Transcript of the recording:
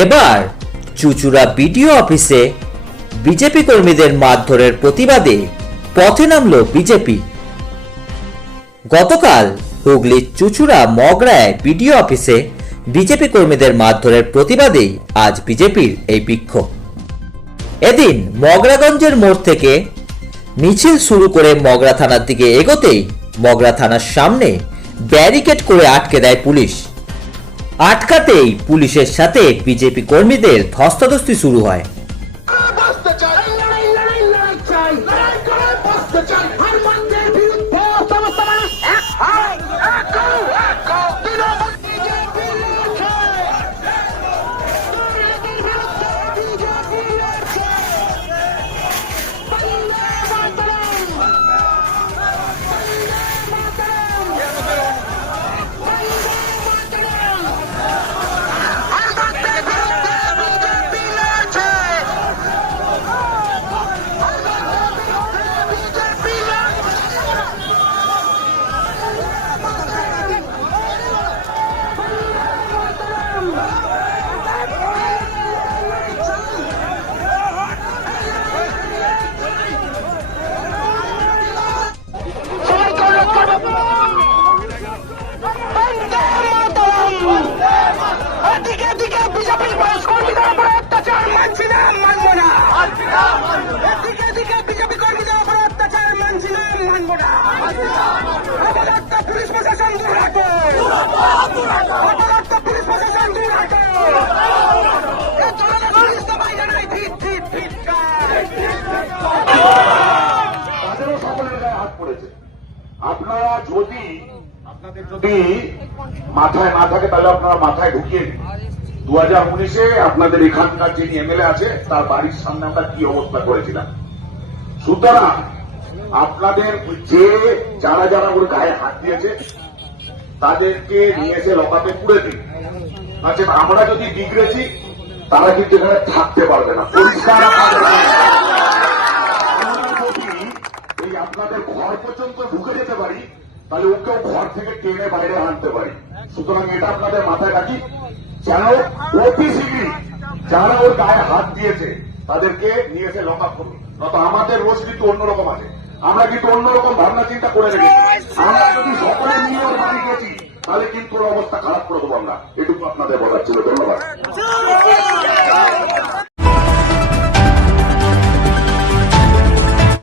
এবার চুচুড়া বিডিও অফিসে বিজেপি কর্মীদের মারধরের প্রতিবাদে পথে নামল বিজেপি। গতকাল হুগলির চুচুড়া মগরায় বিডিও অফিসে বিজেপি কর্মীদের মারধরের প্রতিবাদেই আজ বিজেপির এই বিক্ষোভ। এদিন মগরাগঞ্জের মোড় থেকে মিছিল শুরু করে মগরা থানার দিকে এগোতেই মগরা থানার সামনে ব্যারিকেড করে আটকে দেয় পুলিশ। আটকাতেই পুলিশের সাথে বিজেপি কর্মীদের ধস্তাধস্তি শুরু হয়। আপনারা যদি মাথায় না থাকে তাহলে আপনারা মাথায় ঢুকিয়ে দিন। 2019-এ আপনাদের এখানকার যিনি এমএলএ আছে তার বাড়ির সামনে আমরা কি অবস্থা করেছিলাম। সুতরাং আপনাদের যে যারা যারা ওর গায়ে হাত দিয়েছে তাদেরকে নিয়ে এসে লকাপে পুড়ে দিন। আচ্ছা, আমরা যদি বিগড়েছি তারা কিন্তু এখানে থাকতে পারবে না, পরিষ্কার এই আপনাদের ঘর পর্যন্ত ঢুকে যেতে পারি, তাহলে ওকেও ঘর থেকে টেনে বাইরে আনতে পারি। সুতরাং এটা আপনাদের মাথায় রাখি, যেন অতি শীঘ্রই যারা ওর গায়ে হাত দিয়েছে তাদেরকে নিয়ে এসে লক আপ করুন। নয়তো আমাদের রোজ কিন্তু অন্যরকম আছে, আমরা কিন্তু অন্যরকম ভাবনা চিন্তা করে রেখেছি। আমরা যদি সকলে নিয়ে ওর বাড়ি গেছি তাহলে কিন্তু ওর অবস্থা খারাপ করে দেবো আমরা। এটুকু আপনাদের বলার ছিল। ধন্যবাদ।